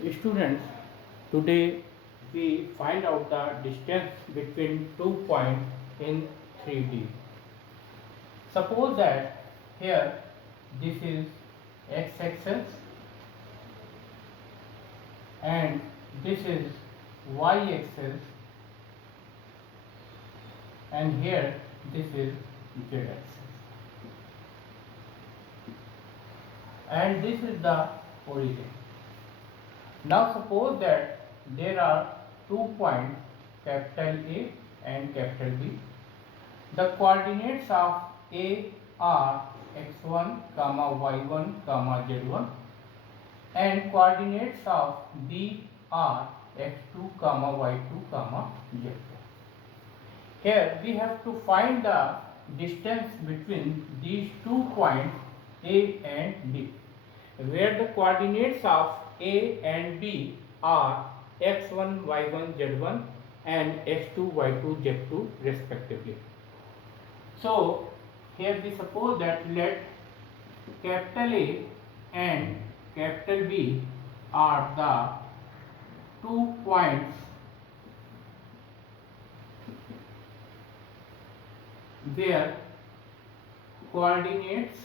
Students, today we find out the distance between 2 points in 3D. Suppose that here this is x-axis and this is y-axis and here this is z-axis and this is the origin. Now suppose that there are 2 points capital A and capital B. The coordinates of A are x1, y1, z1 and coordinates of B are x2, y2, z2. Here we have to find the distance between these 2 points A and B, where the coordinates of A and B are x1, y1, z1 and x2, y2, z2 respectively. So here we suppose that let capital A and capital B are the 2 points where coordinates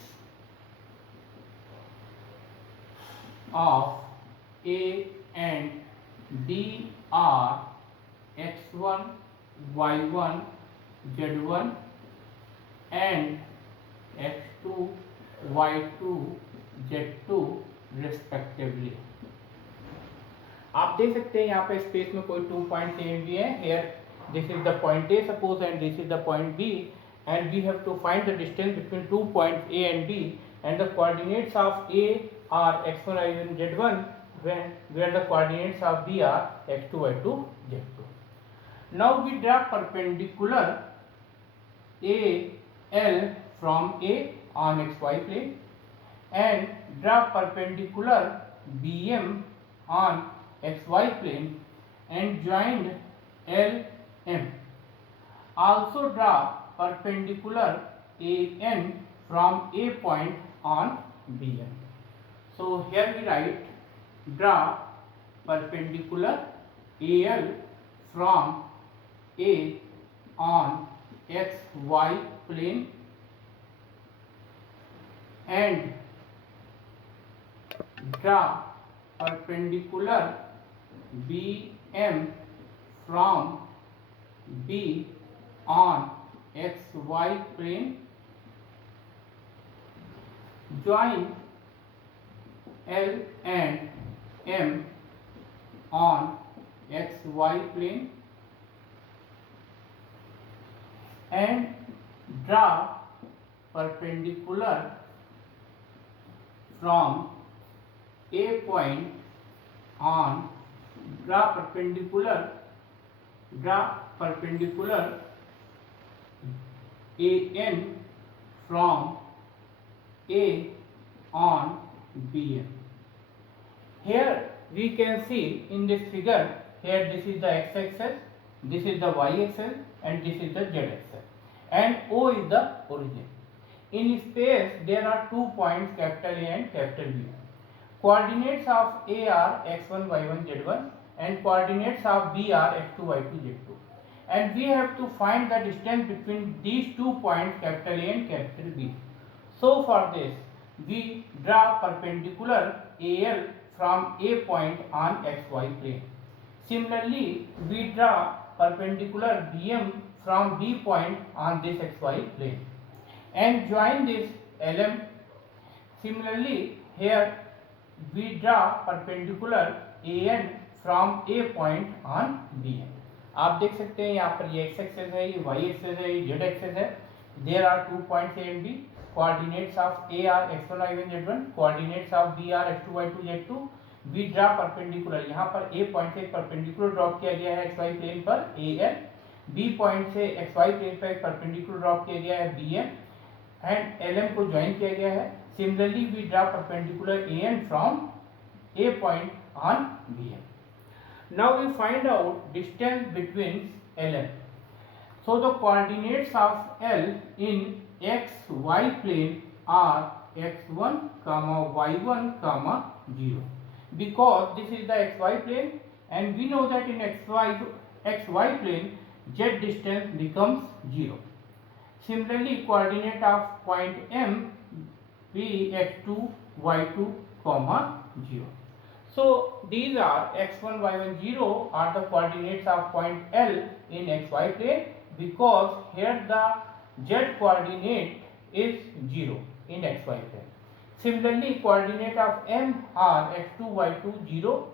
of A and D are x1, y1, z1 and x2, y2, z2 respectively. आप देख सकते हैं यहाँ पे space में कोई 2 point A and B है. Here this is the point A suppose and this is the point B and we have to find the distance between 2 points A and B and the coordinates of A are x1, y1, z1 where the coordinates of B are x2, y2, z2. Now we draw perpendicular AL from A on xy plane and draw perpendicular BM on xy plane and joined LM. Also draw perpendicular AN from A point on BM. So here we write draw perpendicular AL from A on xy plane and draw perpendicular BM from B on xy plane. Join L and M on xy plane and draw perpendicular from A point on draw perpendicular AN from A on BM. Here we can see in this figure, here this is the x-axis, this is the y-axis and this is the z-axis and O is the origin. In space there are 2 points capital A and capital B. Coordinates of A are x1, y1, z1 and coordinates of B are x2, y2, z2 and we have to find the distance between these 2 points capital A and capital B. So for this we draw perpendicular AL from A point on xy plane. Similarly we draw perpendicular BM from B point on this xy plane and join this LM. Similarly here we draw perpendicular AN from A point on BM. आप देख सकते हैं यहाँ पर ये x axis है, ये y axis है, ये z एक्सिस है. There are 2 points A and B. Coordinates of A are x1, y1, z1. Coordinates of B are x2, y2, z2. We draw perpendicular. यहाँ पर A पॉइंट से एक perpendicular drop किया गया है xy प्लेन पर AN. B point से xy plane पर एक परपेंडिकुलर ड्रॉप किया गया है BN and LM को ज्वाइन किया गया है. Similarly, we draw perpendicular AN from A point on BM. Now we find out distance between LM. So the coordinates of L in xy plane are x1, y1, 0. because this is the xy plane, and we know that in xy plane z distance becomes 0. Similarly, coordinate of point M be x2, y2, comma 0. So these are x1, y1, 0 are the coordinates of point L in xy plane, because here the z coordinate is 0 in xy plane. Similarly, coordinate of M are x2, y2, 0,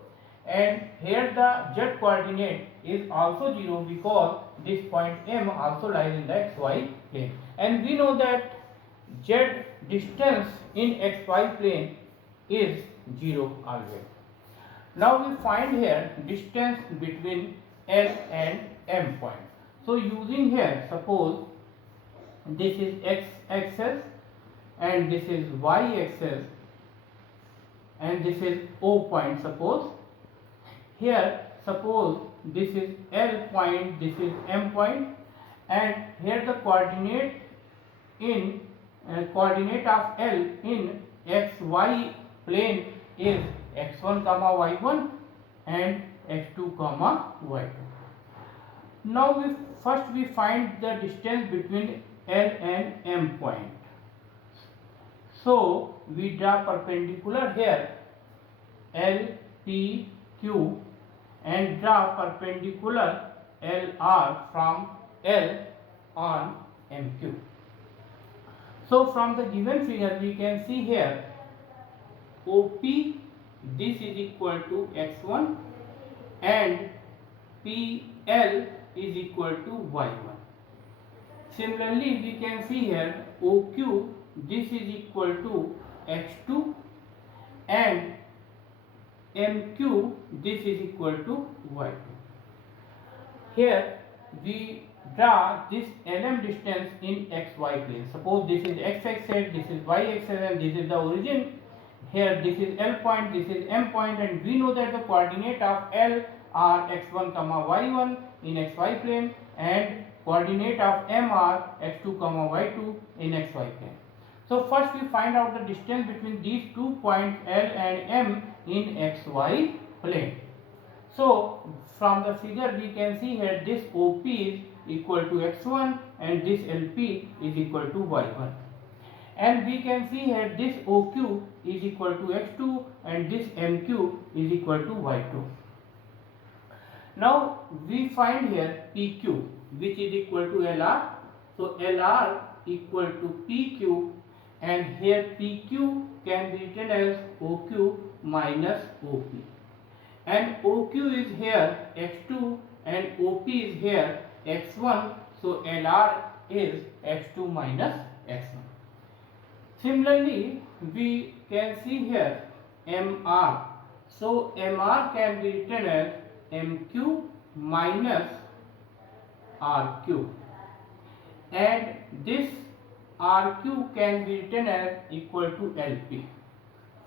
and here the z coordinate is also 0 because this point M also lies in the xy plane. And we know that z distance in xy plane is 0 always. Now we find here distance between L and M point. So using here, suppose this is x axis and this is y axis and this is O point. Suppose here, suppose this is L point, this is M point, and here the coordinate in coordinate of L in xy plane is x1 comma y1 and x2 comma y2. Now first we find the distance between L and M point. So we draw perpendicular here L, P, Q, and draw perpendicular LR from L on MQ. So from the given figure we can see here OP, this is equal to x1, and PL is equal to y1. Similarly, we can see here OQ, this is equal to x2, and MQ, this is equal to y2. Here we draw this LM distance in xy plane. Suppose this is x axis, this is y axis, and this is the origin. Here this is L point, this is M point, and we know that the coordinate of L are x1 comma y1 in xy plane, and coordinate of M are x2 comma y2 in xy plane. So first we find out the distance between these 2 points L and M in xy plane. So from the figure we can see here this OP is equal to x1 and this LP is equal to y1. And we can see here this OQ is equal to x2 and this MQ is equal to y2. Now we find here PQ, which is equal to LR. So LR equal to PQ, and here PQ can be written as OQ minus OP. And OQ is here x2 and OP is here x1. So LR is x2 minus x1. Similarly, we can see here MR. So MR can be written as MQ minus RQ, and this RQ can be written as equal to LP.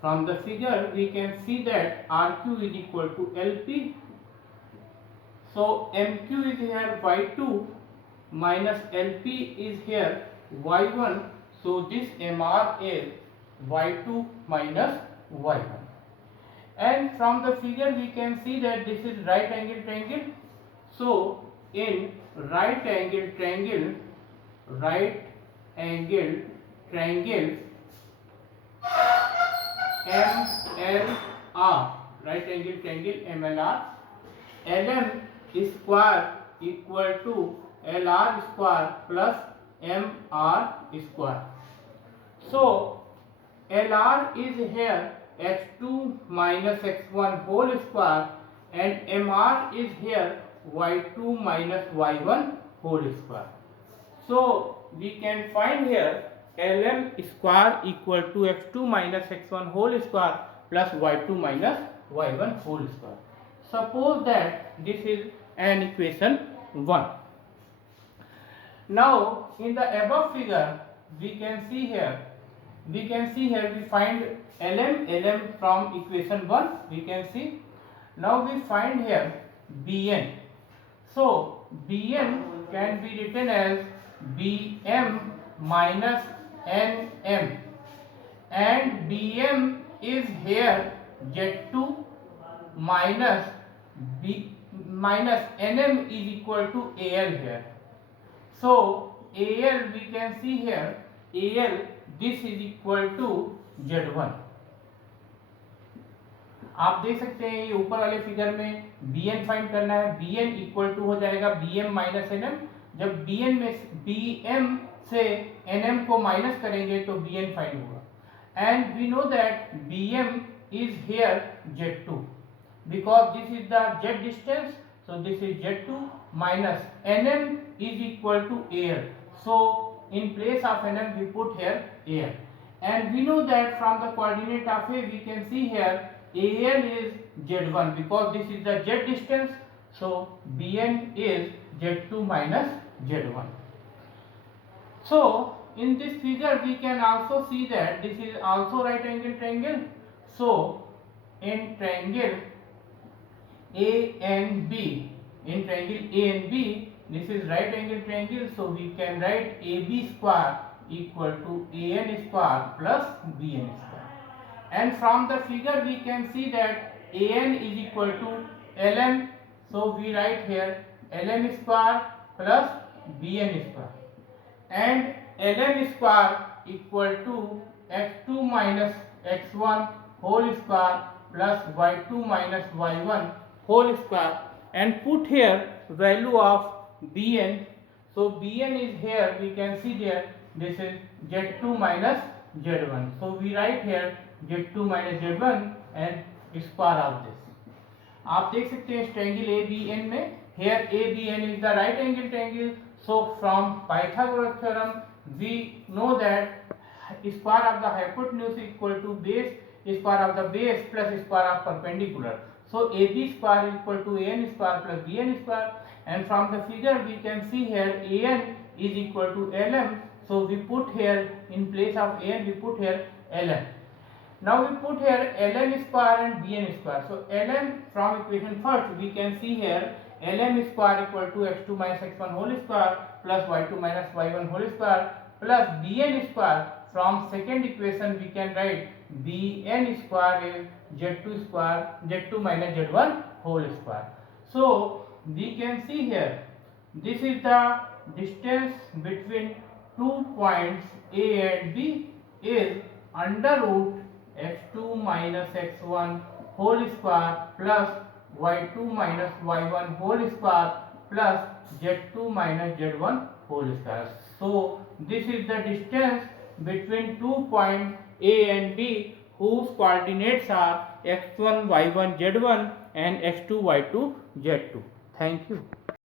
From the figure we can see that RQ is equal to LP. So MQ is here y2 minus LP is here y1. So this MR is y2 minus y1. And from the figure we can see that this is right angle triangle. So in right angle triangle MLR, right angle triangle MLR, LM square equal to LR square plus MR square. So LR is here x2 minus x1 whole square, and MR is here y2 minus y1 whole square. So we can find here LM square equal to x2 minus x1 whole square plus y2 minus y1 whole square. Suppose that this is an equation 1. Now in the above figure we can see here we find LM from equation 1 we can see. Now we find here BN. So BN can be written as BM minus NM, and BM is here Z2 minus B minus NM is equal to AL here. So AL we can see here, AL this is equal to Z1. आप देख सकते हैं ये ऊपर वाले figure में Bn find करना है, Bn इक्वल टू हो जाएगा Bm माइनस Nm. जब Bm से Nm को माइनस करेंगे तो Bn फाइंड होगा. And we know that Bm is here Z2 because this is the Z distance, so this is Z2 minus Nm is equal to AL. So in place of Nm we put here AL, and we know that from the coordinate of A we can see here AL is Z1 because this is the Z distance, so Bn is Z2 minus Z1. So in this figure we can also see that this is also right angle triangle. So in triangle A and B, this is right angle triangle, so we can write AB square equal to AN square plus BN square. And from the figure we can see that AN is equal to LM, so we write here LM square plus BN square, and LM square equal to x2 minus x1 whole square plus y2 minus y1 whole square, and put here value of Bn. So Bn is here, we can see there, this is Z2 minus Z1. So we write here Z2 minus Z1 and square of this. आप देख सकते हैं triangle ABN में, here ABN is the right angle triangle. So from Pythagoras theorem we know that square of the hypotenuse equal to base square of the base plus square of perpendicular. So AB square equal to AN square plus BN square, and from the figure we can see here AN is equal to LM. So we put here in place of AN we put here LM. Now we put here LM square and BN square. So LM from equation first we can see here LM square equal to x2 minus x1 whole square plus y2 minus y1 whole square plus Bn square. From second equation we can write Bn square is Z2 minus Z1 whole square. So we can see here this is the distance between 2 points A and B is under root x2 minus x1 whole square plus y2 minus y1 whole square plus z2 minus z1 whole square. So this is the distance between 2 points A and B whose coordinates are x1 y1 z1 and x2 y2 z2. Thank you.